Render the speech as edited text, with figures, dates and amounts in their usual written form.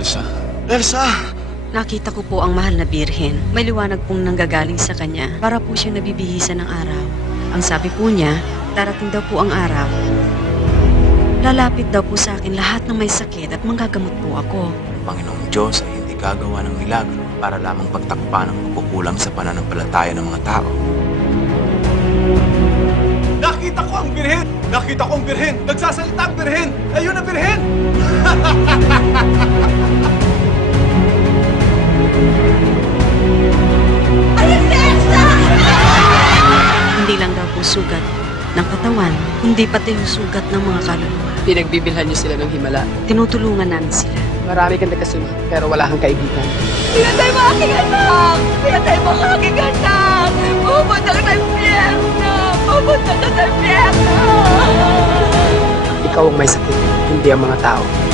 Elsa? Elsa! Nakita ko po ang mahal na birhen. May liwanag pong nanggagaling sa kanya. Para po siyang nabibihisa ng araw. Ang sabi po niya, darating daw po ang araw. Lalapit daw po sa akin lahat ng may sakit at manggagamot po ako. Ang Panginoong Diyos ay hindi gagawa ng milagro para lamang pagtakpan ang pagkukulang sa pananampalataya ng mga tao. Nakita ko ang birhen! Nakita ko ang birhen! Nagsasalita ang birhen! Ayun ang birhen! Hindi lang daw po sugat ng katawan, kundi pati yung sugat ng mga kaluluwa. Pinagbibilhan niyo sila ng himala. Tinutulungan namin sila. Marami kang nakasunod, pero wala kang kaibigan. Pinatay mo aking anak! Pinatay mo ang aking anak! Pupunta ka sa impyerno! Pupunta ka sa impyerno! Ikaw ang may sakit, hindi ang mga tao.